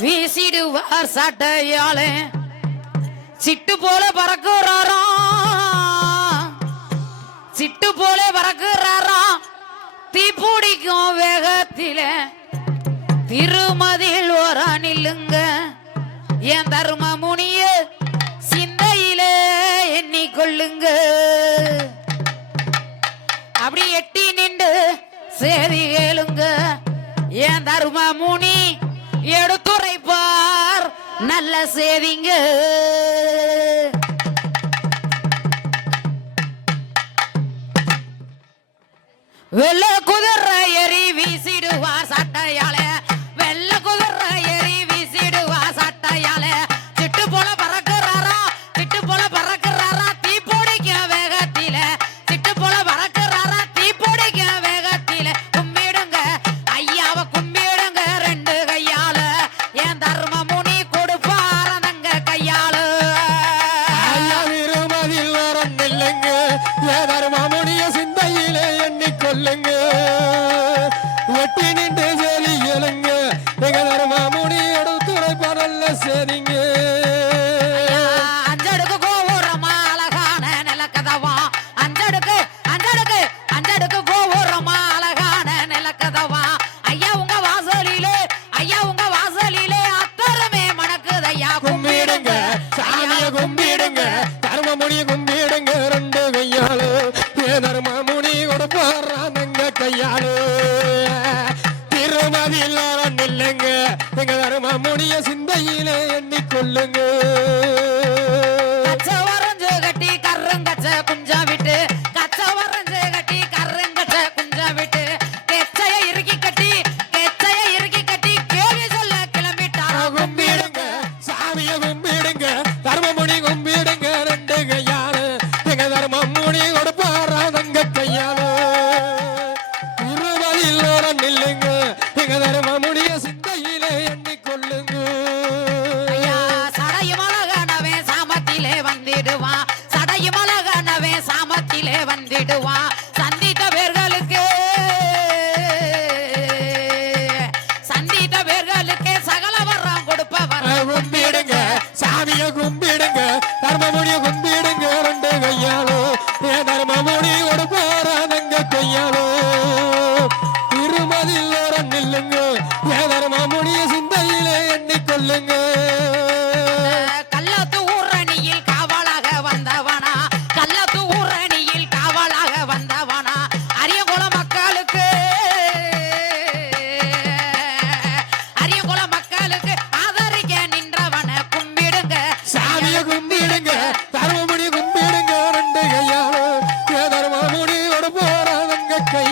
வீசிடுவார் சட்டையாலே. சிட்டு போல பறக்குறாராம் சிட்டு போல பறக்குறாராம் தீ பிடிக்கும் வேகத்தில. திருமதியில் ஒரு நில்லுங்க என் தர்ம முனிய சிந்தையிலே எண்ணிக்கொள்ளுங்க அப்படி எட்டி நின்று சேதி கேளுங்க. என் தர்ம முனி நல்ல சேவிங்க. வெள்ள குதிரை எங்க தருமமுனிய சிந்தையிலே எண்ணிக்கொள்ளுங்க முடி 可以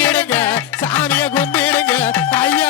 கும்பிடுங்க. சாமிய கும்பிடுங்க. ஐயா